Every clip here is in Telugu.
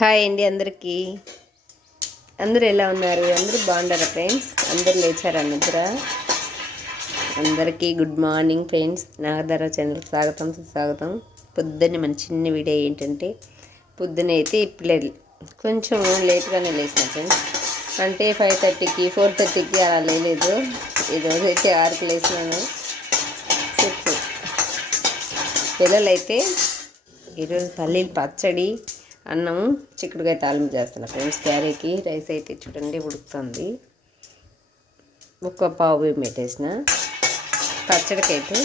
హాయ్ అండి అందరికీ. అందరూ ఎలా ఉన్నారు? అందరూ బాగున్నారా ఫ్రెండ్స్? అందరూ లేచారా నిద్ర? అందరికీ గుడ్ మార్నింగ్ ఫ్రెండ్స్. నాగధర ఛానల్కి స్వాగతం సుస్వాగతం. పొద్దున్నే మన చిన్న వీడియో ఏంటంటే పొద్దున్న అయితే ఇప్పుడు కొంచెం లేట్గానే లేచిన ఫ్రెండ్స్. అంటే 5:30కి 4:30కి అలా లేలేదు. ఈరోజు అయితే 6కి లేచినాను. పిల్లలైతే ఈరోజు పల్లీలు పచ్చడి, అన్నము, చిక్కుడుకాయ తాలింపు చేస్తున్నా ఫ్రెండ్స్. క్యారీకి రైస్ అయితే చూడండి ఉడుకుతుంది. ఒక పావు బియ్యం పెట్టేసిన. పచ్చడికైతే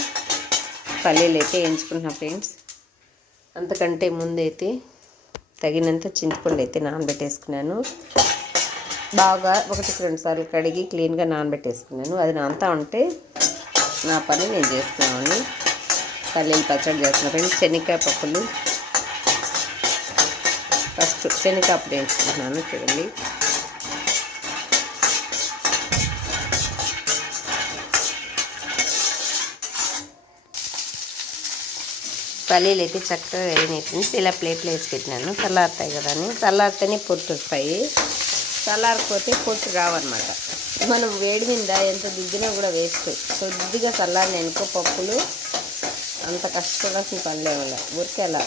పల్లీలు అయితే వేయించుకుంటున్నా ఫ్రెండ్స్. అంతకంటే ముందైతే తగినంత చింతపండు అయితే నానబెట్టేసుకున్నాను. బాగా 1-2 సార్లు కడిగి క్లీన్గా నానబెట్టేసుకున్నాను. అది నాంతా ఉంటే నా పని నేను చేస్తున్నాను. పల్లీలు పచ్చడి చేస్తున్నా ఫ్రెండ్స్. శనగకాయ పప్పులు ఫస్ట్ శనగకాయలు వేయించుకుంటున్నాను చూడండి. పల్లీలు అయితే చక్కగా వేగినాయి. ఇలా ప్లేట్లో వేసి పెట్టినాను. చల్లారుతాయి కదా అని. చల్లారితేనే పొట్టు వస్తాయి. చల్లారిపోతే పొట్టు రావన్నమాట. మనం వేడి మీద ఎంత దిద్దినా కూడా వేస్ట్. కొద్దిగా చల్లారిన అనుకో పప్పులు అంత కష్టపడాల్సిన పనులే వల్ల ఊరికే అలా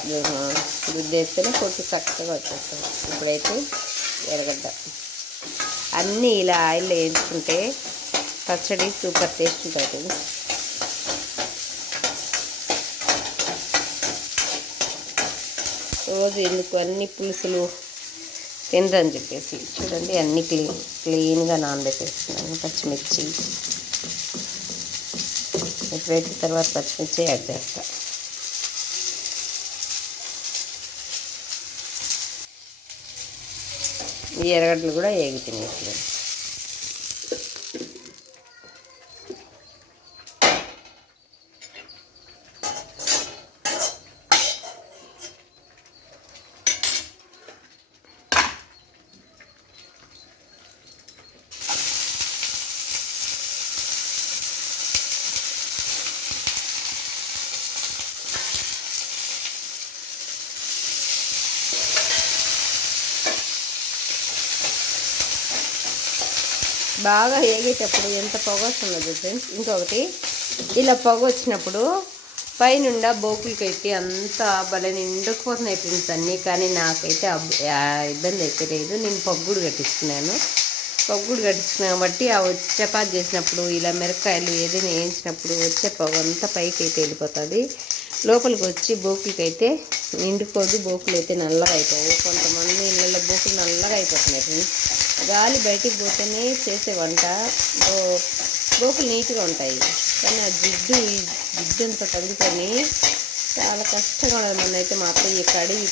గుద్దేస్తేనే పొట్టు చక్కగా వచ్చేస్తాయి. ఇప్పుడైతే ఎర్రగడ్డ అన్నీ ఇలా ఆయిల్లో వేయించుకుంటే పచ్చడి సూపర్ టేస్ట్ ఉంటుంది. రోజు ఎందుకు అన్ని పులుసులు తినరని చెప్పేసి చూడండి అన్నీ క్లీన్గా నానబెట్టేస్తున్నాను. పచ్చిమిర్చి ఎప్పుడైతే తర్వాత పచ్చిమిర్చి యాడ్ చేస్తా. ఈ ఎర్రగడ్డలు కూడా వేగుతున్నాయి. బాగా వేగేటప్పుడు ఎంత పొగ వస్తున్నది ఫ్రెండ్స్. ఇంకొకటి ఇలా పొగ వచ్చినప్పుడు పైనుండా బోకులు పెట్టి అంతా భలే నిండుకుపోతున్నాయి ఫ్రెండ్స్ అన్నీ. కానీ నాకైతే ఇబ్బంది అయితే లేదు. నేను పగ్గుడు కట్టించుకున్నాను. పగ్గుడు కట్టించుకున్నా కాబట్టి ఆ చపాతి చేసినప్పుడు ఇలా మిరపకాయలు ఏదైనా వేయించినప్పుడు వచ్చే పొగ అంతా పైకి అయితే వెళ్ళిపోతుంది. లోపలికి వచ్చి బోకులకి అయితే నిండుకోదు. బోకులు అయితే నల్లగా అయిపోవు. కొంతమంది ఇళ్ళల్లో బోకులు నల్లగా అయిపోతున్నాయి ఫ్రెండ్స్. గాలి బయటికి పోతేనే చేసే వంట బోకులు నీట్గా ఉంటాయి. కానీ ఆ జిడ్డు అంతా తగులుకొని చాలా కష్టంగా ఉండదు. మొన్నైతే మా అత్తయ్య కడిగి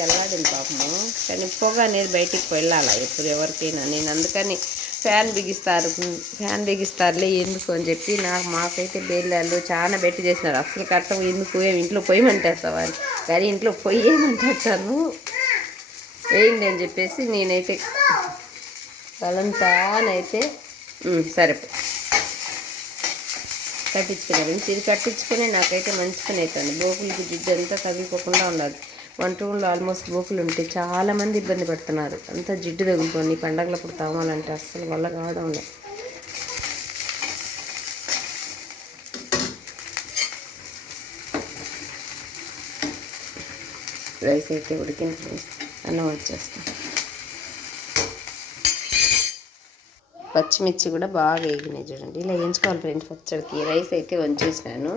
వెళ్ళాడింది పాపము. కానీ పొగ అనేది బయటికి వెళ్ళాలి ఎప్పుడు ఎవరికైనా. నేను అందుకని ఫ్యాన్ బిగిస్తారులే ఎందుకు అని చెప్పి మాకైతే బేళ్ళాళ్ళు చాలా బెట్టి చేసినారు. అసలు కట్టం ఎందుకు ఇంట్లో పొయ్యమంటేస్తావా అని. కానీ ఇంట్లో పొయ్యేమంటాను వేయండి అని చెప్పేసి నేనైతే బలంతానైతే సరిపో కట్టించుకున్నాను. ఇది కట్టించుకునే నాకైతే మంచి పని అవుతుంది. బోకులకి జిడ్డు అంతా తగిలిపోకుండా ఉండదు. వంట రూమ్లో ఆల్మోస్ట్ బోకులు ఉంటే చాలామంది ఇబ్బంది పడుతున్నారు. అంతా జిడ్డు తగులుకొని పండగలప్పుడు తాగాలంటే అస్సలు వల్ల కావడం లేదు. రైస్ అయితే ఉడికింది. అన్నం వచ్చేస్తాం. పచ్చిమిర్చి కూడా బాగా వేగినాయి చూడండి. ఇలా వేయించుకోవాలి ఫ్రెండ్స్ పచ్చడికి. రైస్ అయితే వంచేసినాను.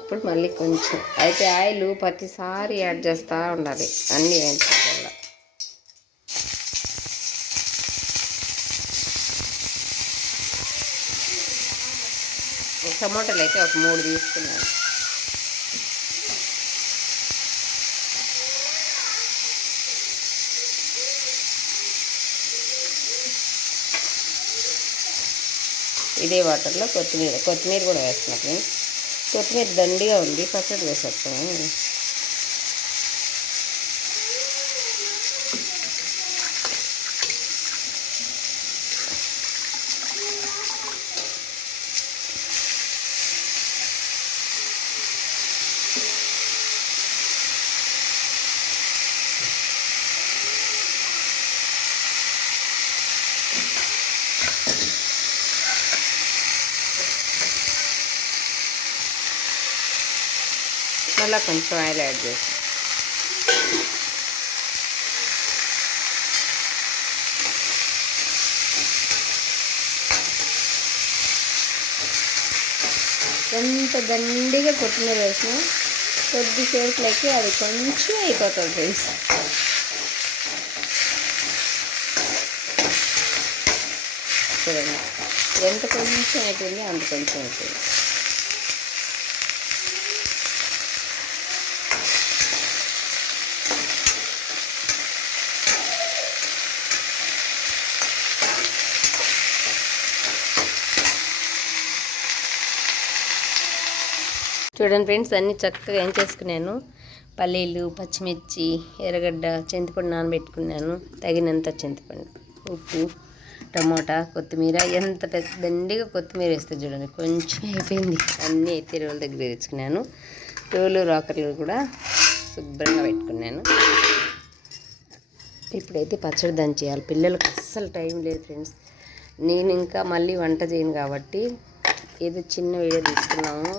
ఇప్పుడు మళ్ళీ కొంచెం అయితే ఆయిల్ ప్రతిసారి యాడ్ చేస్తూ ఉండాలి అన్నీ వేయించుకోవాలి. టమోటాలు అయితే ఒక 3 తీసుకున్నాను. ఇదే వాటర్లో కొత్తిమీర కూడా వేస్తున్నాను. కొత్తిమీర దండిగా ఉంది. పచ్చడి వేసేస్తాము. మళ్ళీ కొంచెం ఆయిల్ యాడ్ చేసి ఎంత దండిగా కొత్తిమీర వేసినా కొద్దిసేపులకి అది కొంచెం అయిపోతుంది ఫ్రెండ్స్. చూడండి ఎంత కొంచెం అయిపోయింది అంత కొంచెం అయిపోయింది. చూడండి ఫ్రెండ్స్, అన్నీ చక్కగా ఏం చేసుకున్నాను. పల్లీలు, పచ్చిమిర్చి, ఎర్రగడ్డ, చింతపండు నానబెట్టుకున్నాను, తగినంత చింతపండు, ఉప్పు, టమోటా, కొత్తిమీర. ఎంత దండిగా కొత్తిమీర వేస్తే చూడండి కొంచెం అయిపోయింది. అన్నీ అయితే రోల్ దగ్గర తెచ్చుకున్నాను. రోలు రాకర్లు కూడా శుభ్రంగా పెట్టుకున్నాను. ఇప్పుడైతే పచ్చడి దంచేయాలి. పిల్లలకు అస్సలు టైం లేదు ఫ్రెండ్స్. నేను ఇంకా మళ్ళీ వంట చేయను కాబట్టి ఏదో చిన్న వీడియో తీసుకున్నాము.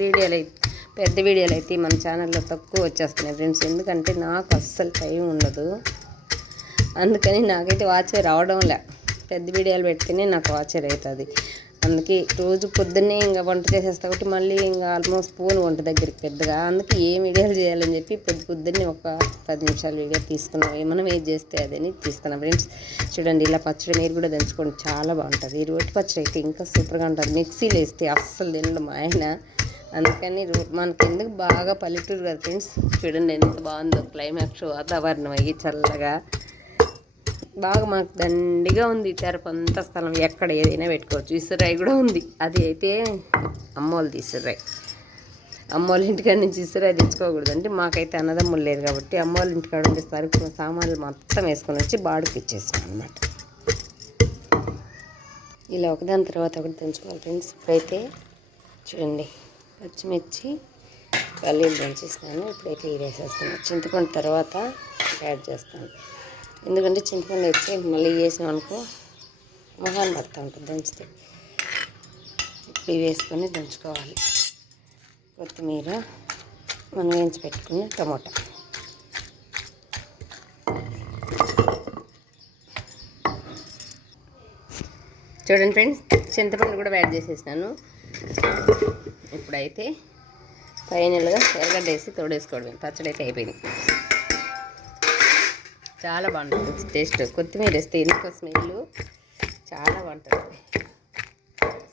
వీడియోలు అయితే పెద్ద వీడియోలు అయితే మన ఛానల్లో తక్కువ వచ్చేస్తున్నాయి ఫ్రెండ్స్. ఎందుకంటే నాకు అస్సలు టైం ఉండదు. అందుకని నాకైతే వాచర్ రావడంలే. పెద్ద వీడియోలు పెడితేనే నాకు వాచర్ అవుతుంది. అందుకే రోజు పొద్దున్నే ఇంకా వంట చేసేస్తా కాబట్టి మళ్ళీ ఇంకా ఆల్మోస్ట్ పోను వంట దగ్గరికి పెద్దగా. అందుకే ఏ వీడియోలు చేయాలని చెప్పి పొద్దున్నే ఒక 10 నిమిషాల వీడియో తీసుకున్నాం. మనం ఏది చేస్తే అదని తీస్తున్నాం ఫ్రెండ్స్. చూడండి ఇలా పచ్చడి మీరు కూడా దంచుకోండి, చాలా బాగుంటుంది. ఈ రోటి పచ్చడి అయితే ఇంకా సూపర్గా ఉంటుంది. మిక్సీలో వేస్తే అస్సలు తినడం ఆయన. అందుకని మనకి ఎందుకు బాగా పల్లెటూరు కదా ఫ్రెండ్స్. చూడండి ఎంత బాగుందో క్లైమాక్స్, వాతావరణం అయ్యి చల్లగా బాగా మాకు దండిగా ఉంది. తెరపంత స్థలం, ఎక్కడ ఏదైనా పెట్టుకోవచ్చు. ఇసురాయి కూడా ఉంది. అది అయితే అమ్మోళ్ళది ఇసురాయి. అమ్మోళ్ళ ఇంటికాడ నుంచి ఇసురాయి తెచ్చుకోకూడదు. అంటే మాకైతే అన్నదమ్ములు లేరు కాబట్టి అమ్మోళ్ళ ఇంటికాడ ఉండే సరుకు సామాన్లు మొత్తం వేసుకొని వచ్చి బాడుకి ఇచ్చేసాం అన్నమాట. ఇలా ఒకదాని తర్వాత ఒకటి దంచుకోవాలి ఫ్రెండ్స్. ఇప్పుడైతే చూడండి పచ్చిమిర్చి, పల్లీలు దంచేస్తాను. ఇప్పుడైతే ఇది వేసేస్తాను. చింతపండు తర్వాత యాడ్ చేస్తాను. ఎందుకంటే చింతపండు వచ్చి మళ్ళీ వేసాం అనుకో మొహాన్ని పడుతూ ఉంటుంది దంచితే. ఇప్పుడు వేసుకొని దంచుకోవాలి. కొత్తిమీర, మనం వేయించి పెట్టుకుని టమోటా. చూడండి ఫ్రెండ్స్, చింతపండు కూడా యాడ్ చేసేసినాను. ఇప్పుడైతే ఫైనల్గా ఎర్రగడ్డ వేసి తోడేసుకోవడమే. పచ్చడి అయితే అయిపోయింది. చాలా బాగుంటుంది టేస్ట్. కొత్తిమీర వేస్తే ఎందుకో స్మెల్ చాలా బాగుంటుంది.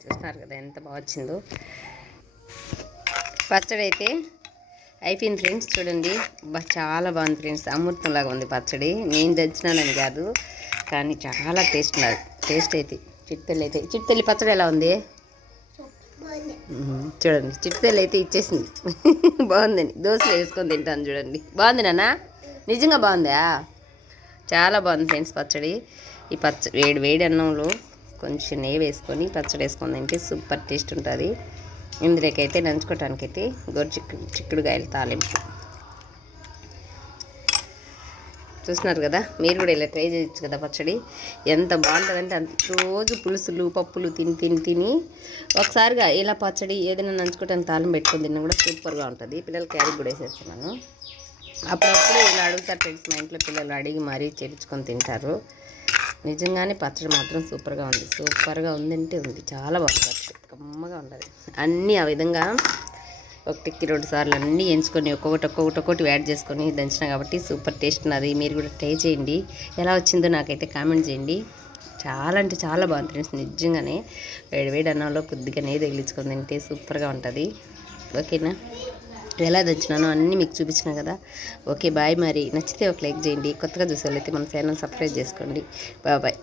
చూస్తున్నారు కదా ఎంత బాగా వచ్చిందో. పచ్చడి అయితే అయిపోయింది ఫ్రెండ్స్. చూడండి చాలా బాగుంది ఫ్రెండ్స్. అమృతంలాగా ఉంది పచ్చడి. నేను తెచ్చినానని కాదు కానీ చాలా టేస్ట్ ఉన్నది. టేస్ట్ అయితే చిట్టుతల్లి పచ్చడి ఎలా ఉంది చూడండి. చిట్టుతల్లి అయితే ఇచ్చేసింది బాగుందని. దోశలు వేసుకొని తింటాను చూడండి. బాగుంది నాన్న, నిజంగా బాగుందా? చాలా బాగుంది ఫ్రెండ్స్ పచ్చడి. ఈ వేడి అన్నంలో కొంచెం నెయ్యి వేసుకొని పచ్చడి వేసుకొని తింటే సూపర్ టేస్ట్ ఉంటుంది. ఇందులోకైతే నంచుకోవటానికైతే చిక్కుడుకాయలు తాలింపు. చూస్తున్నారు కదా, మీరు కూడా ఇలా ట్రై చేయొచ్చు కదా పచ్చడి. ఎంత బాగుంటుందంటే రోజు పులుసులు పప్పులు తిని ఒకసారిగా ఇలా పచ్చడి ఏదైనా నంచుకోవటానికి తాలింపు పెట్టుకొని తిన్నా కూడా సూపర్గా ఉంటుంది. పిల్లలు క్యారెట్ కూడా వేసేస్తున్నాను. అప్పుడప్పుడు ఇలా అడుగుతారు ఫ్రెండ్స్. మా ఇంట్లో పిల్లలు అడిగి మరీ చేయించుకొని తింటారు. నిజంగానే పచ్చడి మాత్రం సూపర్గా ఉంది. సూపర్గా ఉందంటే ఉంది. చాలా బాగుంది పచ్చడి, కమ్మగా ఉంటుంది. అన్నీ ఆ విధంగా 1కి 2 సార్లు అన్నీ ఎంచుకొని ఒక్కొక్కటి యాడ్ చేసుకొని దంచిన కాబట్టి సూపర్ టేస్ట్ ఉన్నది. మీరు కూడా ట్రై చేయండి. ఎలా వచ్చిందో నాకైతే కామెంట్ చేయండి. చాలా అంటే చాలా బాగుంది ఫ్రెండ్స్. నిజంగానే వేడి అన్నంలో కొద్దిగా నెయ్యి తగిలించుకొని తింటే సూపర్గా ఉంటుంది. ఓకేనా? ఎలా దంచినానో అన్నీ మీకు చూపించిన కదా. Okay bye. మరి నచ్చితే ఒక లైక్ చేయండి. కొత్తగా చూసేవాళ్ళైతే మన ఛానల్ సబ్స్క్రైబ్ చేసుకోండి. బాయ్.